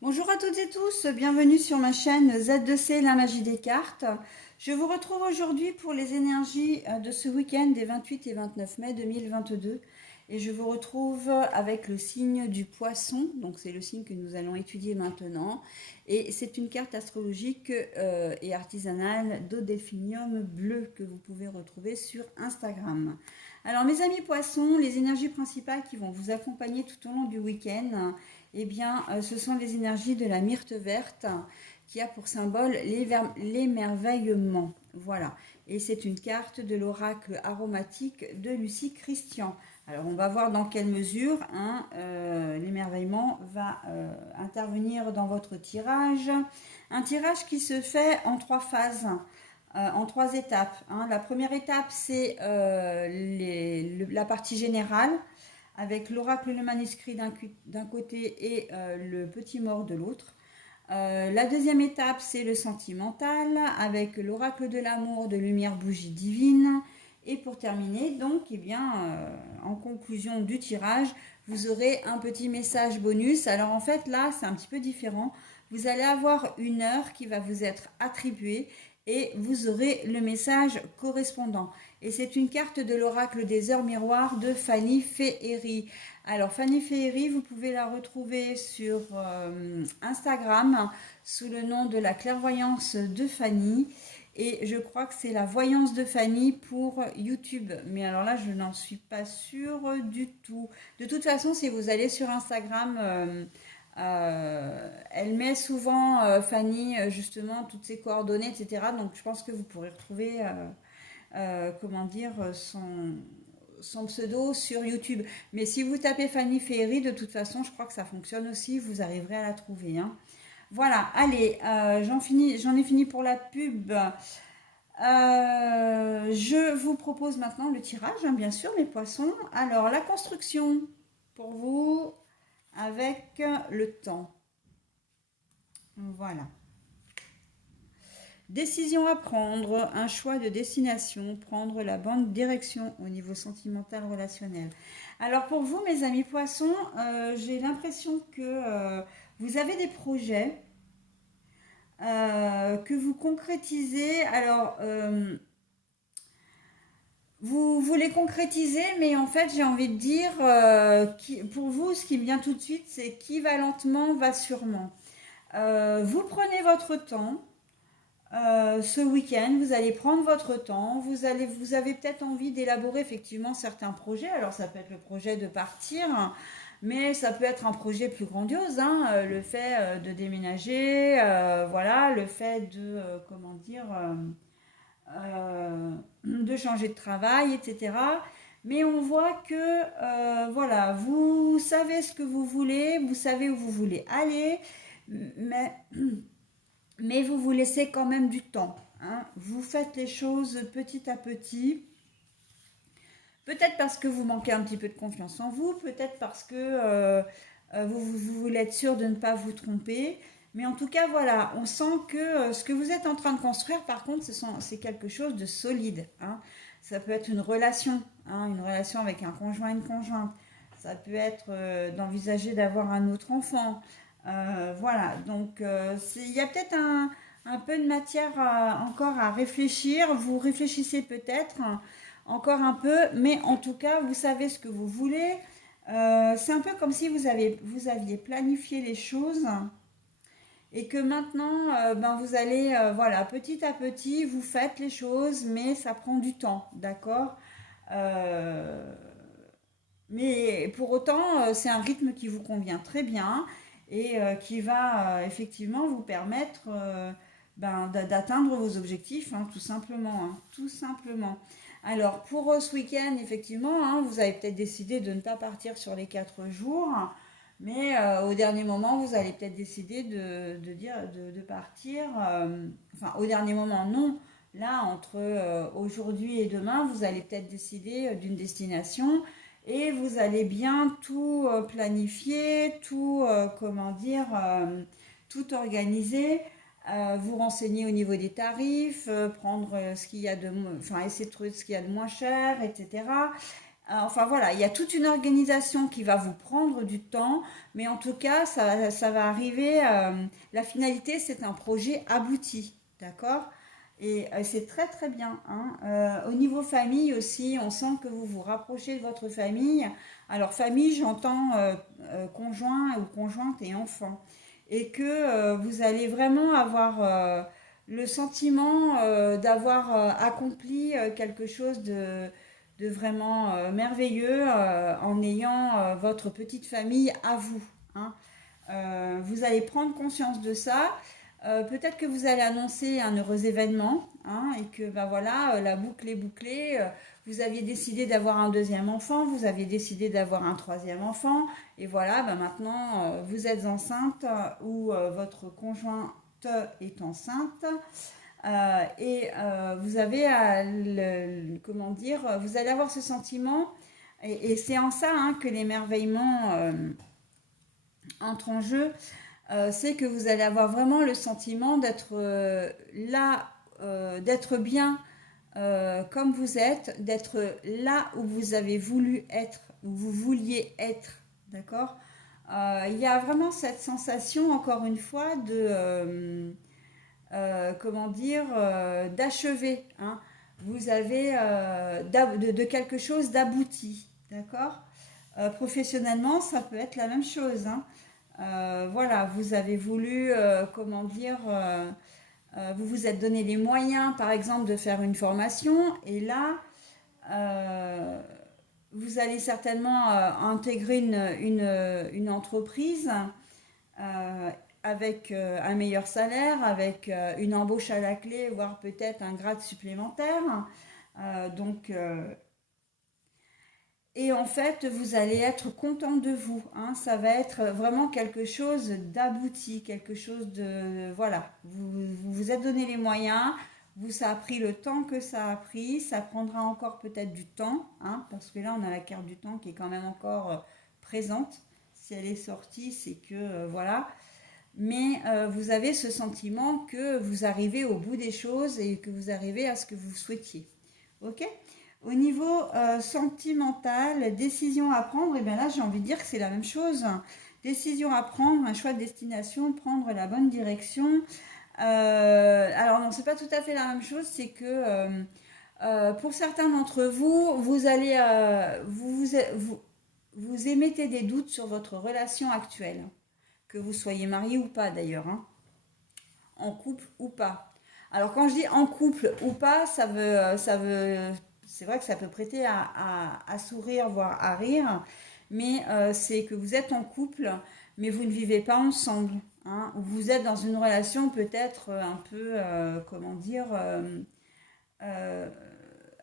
Bonjour à toutes et tous, bienvenue sur ma chaîne Z2C, la magie des cartes. Je vous retrouve aujourd'hui pour les énergies de ce week-end des 28 et 29 mai 2022. Et je vous retrouve avec le signe du poisson, donc c'est le signe que nous allons étudier maintenant. Et c'est une carte astrologique et artisanale d'Odelphinium bleu que vous pouvez retrouver sur Instagram. Alors mes amis poissons, les énergies principales qui vont vous accompagner tout au long du week-end, eh bien, ce sont les énergies de la myrte verte qui a pour symbole l'émerveillement. Voilà. Et c'est une carte de l'oracle aromatique de Lucie Christian. Alors, on va voir dans quelle mesure l'émerveillement va intervenir dans votre tirage. Un tirage qui se fait en trois phases. En trois étapes. La première étape, c'est la partie générale, avec l'oracle le manuscrit d'un côté et le petit mort de l'autre. La deuxième étape, c'est le sentimental, avec l'oracle de l'amour de lumière bougie divine. Et pour terminer, donc, eh bien, en conclusion du tirage, vous aurez un petit message bonus. Alors en fait, là, c'est un petit peu différent. Vous allez avoir une heure qui va vous être attribuée et vous aurez le message correspondant. Et c'est une carte de l'oracle des heures miroirs de Fanny Féhéry. Alors Fanny Féhéry, vous pouvez la retrouver sur Instagram sous le nom de la clairvoyance de Fanny. Et je crois que c'est la voyance de Fanny pour YouTube. Mais alors là, je n'en suis pas sûre du tout. De toute façon, si vous allez sur Instagram, elle met souvent, Fanny, justement, toutes ses coordonnées, etc. Donc je pense que vous pourrez retrouver, comment dire, son pseudo sur YouTube. Mais si vous tapez Fanny Féhéry, de toute façon, je crois que ça fonctionne aussi. Vous arriverez à la trouver, hein. Voilà, allez, j'en ai fini pour la pub. Je vous propose maintenant le tirage, hein, bien sûr, les poissons. Alors, la construction pour vous avec le temps. Voilà. Décision à prendre, un choix de destination, prendre la bonne direction au niveau sentimental relationnel. Alors pour vous, mes amis poissons, j'ai l'impression que vous avez des projets que vous concrétisez. Alors, vous les concrétisez, mais en fait, j'ai envie de dire, pour vous, ce qui me vient tout de suite, c'est qui va lentement, va sûrement. Vous prenez votre temps. Ce week-end, vous allez prendre votre temps, vous avez peut-être envie d'élaborer effectivement certains projets. Alors ça peut être le projet de partir, mais ça peut être un projet plus grandiose, hein, le fait de déménager, voilà, le fait de, comment dire, de changer de travail, etc. Mais on voit que, voilà, vous savez ce que vous voulez, vous savez où vous voulez aller, mais vous vous laissez quand même du temps, hein. Vous faites les choses petit à petit. Peut-être parce que vous manquez un petit peu de confiance en vous, peut-être parce que vous voulez être sûr de ne pas vous tromper. Mais en tout cas, voilà, on sent que ce que vous êtes en train de construire, par contre, c'est quelque chose de solide, hein. Ça peut être une relation avec un conjoint, une conjointe. Ça peut être d'envisager d'avoir un autre enfant. Voilà, donc il y a peut-être un peu de matière encore à réfléchir. Vous réfléchissez peut-être, hein, encore un peu, mais en tout cas, vous savez ce que vous voulez. C'est un peu comme si vous aviez planifié les choses et que maintenant, vous allez, voilà, petit à petit, vous faites les choses, mais ça prend du temps, d'accord. Euh, mais pour autant, c'est un rythme qui vous convient très bien et qui va effectivement vous permettre d'atteindre vos objectifs, hein, tout simplement, hein, tout simplement. Alors pour ce week-end, effectivement, hein, vous avez peut-être décidé de ne pas partir sur les 4 jours, mais au dernier moment, vous allez peut-être décider de partir. Enfin, au dernier moment, non. Là, entre aujourd'hui et demain, vous allez peut-être décider d'une destination et vous allez bien tout planifier, tout, comment dire, tout organiser, vous renseigner au niveau des tarifs, prendre ce qu'il y a de, enfin, essayer de trouver ce qu'il y a de moins cher, etc. Enfin voilà, il y a toute une organisation qui va vous prendre du temps, mais en tout cas, ça va arriver. La finalité, c'est un projet abouti, d'accord? Et c'est très très bien, hein. Au niveau famille aussi, on sent que vous vous rapprochez de votre famille. Alors famille, j'entends conjoint ou conjointe et enfant. Et que vous allez vraiment avoir le sentiment d'avoir accompli quelque chose de vraiment merveilleux en ayant votre petite famille à vous, hein. Vous allez prendre conscience de ça. Peut-être que vous allez annoncer un heureux événement, hein, et que bah voilà, la boucle est bouclée. Vous aviez décidé d'avoir un deuxième enfant, vous aviez décidé d'avoir un troisième enfant, et voilà, bah maintenant vous êtes enceinte ou votre conjointe est enceinte. Vous avez, comment dire, vous allez avoir ce sentiment, et c'est en ça, hein, que l'émerveillement entre en jeu. C'est que vous allez avoir vraiment le sentiment d'être là, d'être bien comme vous êtes, d'être là où vous avez voulu être, où vous vouliez être, d'accord. Il y a vraiment cette sensation, encore une fois, comment dire, d'achever, hein. Vous avez de quelque chose d'abouti, d'accord. Professionnellement, ça peut être la même chose, hein. Voilà, vous avez voulu, comment dire, vous vous êtes donné les moyens, par exemple, de faire une formation, et là, euh, vous allez certainement intégrer une entreprise euh, avec un meilleur salaire, avec une embauche à la clé, voire peut-être un grade supplémentaire. Euh, donc, euh, et en fait, vous allez être content de vous, hein. Ça va être vraiment quelque chose d'abouti, quelque chose de... Voilà, vous vous êtes donné les moyens, ça a pris le temps que ça a pris, ça prendra encore peut-être du temps, hein, parce que là, on a la carte du temps qui est quand même encore présente. Si elle est sortie, c'est que, voilà. Mais vous avez ce sentiment que vous arrivez au bout des choses et que vous arrivez à ce que vous souhaitiez. Ok. Au niveau sentimental, décision à prendre, et bien là j'ai envie de dire que c'est la même chose. Décision à prendre, un choix de destination, prendre la bonne direction. Alors non, c'est pas tout à fait la même chose, c'est que pour certains d'entre vous, vous émettez des doutes sur votre relation actuelle, que vous soyez marié ou pas d'ailleurs, hein, en couple ou pas. Alors quand je dis en couple ou pas, c'est vrai que ça peut prêter à sourire, voire à rire, mais c'est que vous êtes en couple, mais vous ne vivez pas ensemble, hein. Vous êtes dans une relation peut-être un peu, comment dire, euh,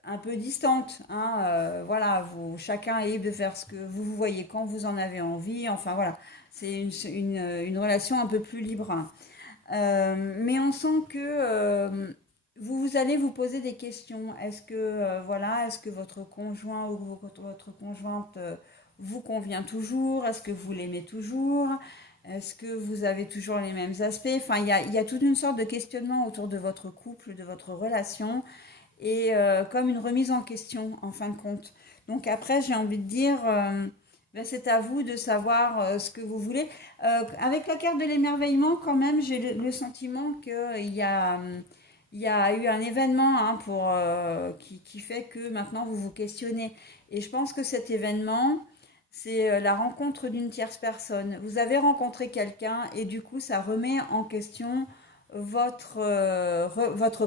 un peu distante, hein. Voilà, chacun est libre de faire ce que vous voyez quand vous en avez envie. Enfin voilà, c'est une relation un peu plus libre, hein. Mais on sent que vous allez vous poser des questions. Est-ce que voilà, est-ce que votre conjoint ou votre conjointe vous convient toujours? Est-ce que vous l'aimez toujours? Est-ce que vous avez toujours les mêmes aspects? Enfin, il y a toute une sorte de questionnement autour de votre couple, de votre relation, et comme une remise en question en fin de compte. Donc après, j'ai envie de dire, ben, c'est à vous de savoir ce que vous voulez. Avec la carte de l'émerveillement, quand même, j'ai le sentiment il y a eu un événement, hein, qui fait que maintenant vous vous questionnez. Et je pense que cet événement, c'est la rencontre d'une tierce personne. Vous avez rencontré quelqu'un et du coup, ça remet en question votre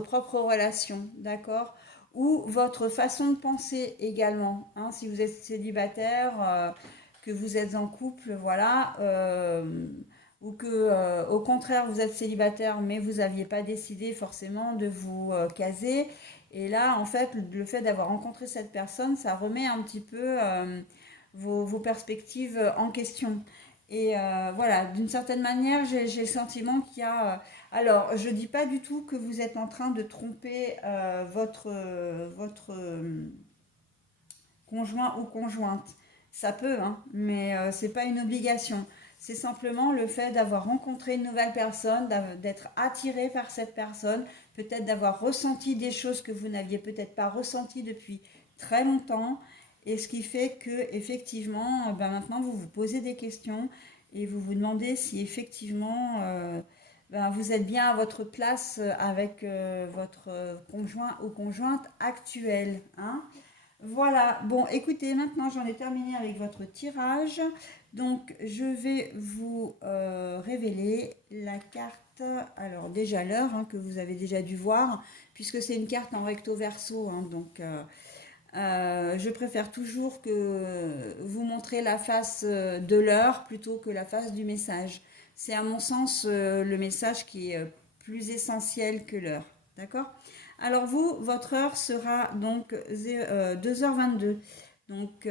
propre relation, d'accord? Ou votre façon de penser également, hein. Si vous êtes célibataire, que vous êtes en couple, voilà, ou que au contraire vous êtes célibataire mais vous n'aviez pas décidé forcément de vous caser. Et là, en fait, le fait d'avoir rencontré cette personne, ça remet un petit peu vos perspectives en question. Et voilà, d'une certaine manière, j'ai le sentiment qu'il y a... alors, je ne dis pas du tout que vous êtes en train de tromper votre conjoint ou conjointe. Ça peut, hein, mais c'est pas une obligation. C'est simplement le fait d'avoir rencontré une nouvelle personne, d'être attiré par cette personne, peut-être d'avoir ressenti des choses que vous n'aviez peut-être pas ressenties depuis très longtemps. Et ce qui fait que effectivement, ben maintenant vous vous posez des questions et vous vous demandez si effectivement ben, vous êtes bien à votre place avec votre conjoint ou conjointe actuelle, hein. Voilà, bon, écoutez, maintenant j'en ai terminé avec votre tirage. Donc, je vais vous révéler la carte. Alors, déjà l'heure, hein, que vous avez déjà dû voir, puisque c'est une carte en recto verso. Hein, donc, je préfère toujours que vous montrez la face de l'heure plutôt que la face du message. C'est à mon sens le message qui est plus essentiel que l'heure. D'accord? Alors vous, votre heure sera donc 2h22. Donc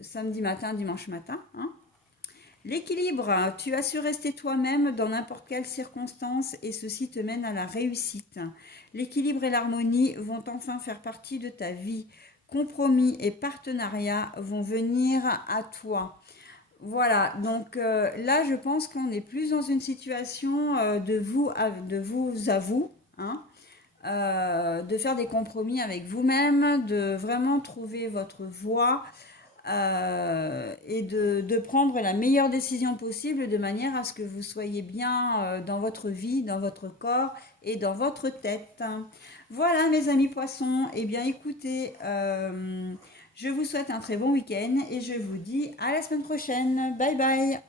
samedi matin, dimanche matin. Hein. L'équilibre, tu as su rester toi-même dans n'importe quelle circonstance et ceci te mène à la réussite. L'équilibre et l'harmonie vont enfin faire partie de ta vie. Compromis et partenariat vont venir à toi. Voilà, donc là je pense qu'on est plus dans une situation de vous à vous, hein, de faire des compromis avec vous-même, de vraiment trouver votre voie et de prendre la meilleure décision possible de manière à ce que vous soyez bien dans votre vie, dans votre corps et dans votre tête. Voilà mes amis poissons, eh bien écoutez, je vous souhaite un très bon week-end et je vous dis à la semaine prochaine. Bye bye.